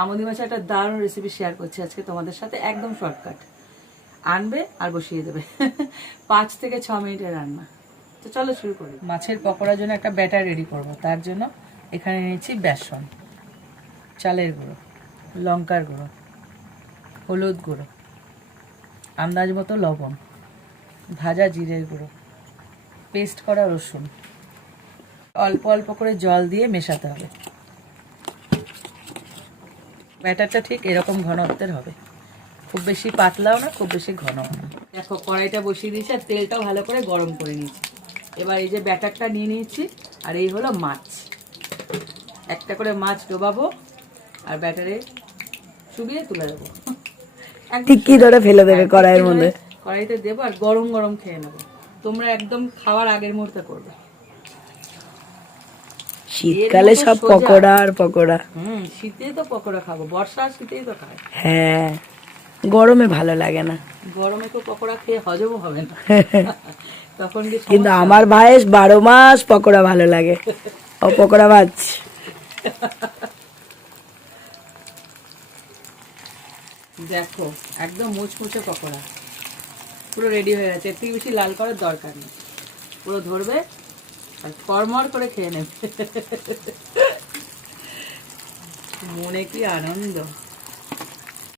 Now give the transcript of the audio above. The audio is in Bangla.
আমুদি মাছের একটা দারুণ রেসিপি শেয়ার করছি আজকে তোমাদের সাথে, একদম শর্টকাট। আনবে আর বসিয়ে দেবে 5 থেকে 6 মিনিটের রান্না। তো চলো শুরু করি। মাছের পকোড়ার জন্য একটা ব্যাটার রেডি করব। তার জন্য এখানে নিয়েছি বেসন, চালের গুঁড়ো, লঙ্কার গুঁড়ো, হলুদ গুঁড়ো, আন্দাজ মতো লবণ, ভাজা জিরের গুঁড়ো, পেস্ট করা রসুন, অল্প অল্প করে জল দিয়ে মেশাতে হবে। ব্যাটারটা ঠিক এরকম ঘনত্বের হবে, খুব বেশি পাতলাও না, খুব বেশি ঘনও না। দেখো কড়াইটা বসিয়ে দিয়েছি আর তেলটাও ভালো করে গরম করে নিয়েছি। এবার এই যে ব্যাটারটা নিয়ে নিয়েছি আর এই হলো মাছ। একটা করে মাছ ডোবাবো আর ব্যাটারে চুবিয়ে তুলে দেবো। টিক্কি ধরে ফেলে দেবে কড়াইয়ের মধ্যে। কড়াইতে দেবো আর গরম গরম খেয়ে নেবো। তোমরা একদম খাওয়ার আগের মুহূর্তে করবে। শীতকালে সব পকোড়া আর পকোড়া। শীতে তো পকোড়া খাবো, বর্ষা শীতেই তো খায়। হ্যাঁ, গরমে ভালো লাগে না। গরমে তো পকোড়া খেয়ে হজমও হবে না তখন কিন্তু আমার ভাইয়ের 12 মাস পকোড়া ভালো লাগে। ও পকোড়া ভাজ। দেখো একদম মুচমুচে পকোড়া পুরো রেডি হয়ে গেছে। এর থেকে বেশি লাল করার দরকার নেই, পুরো ধরবে আর কড়মড় করে খেয়ে নেবে। মনে কি আনন্দ।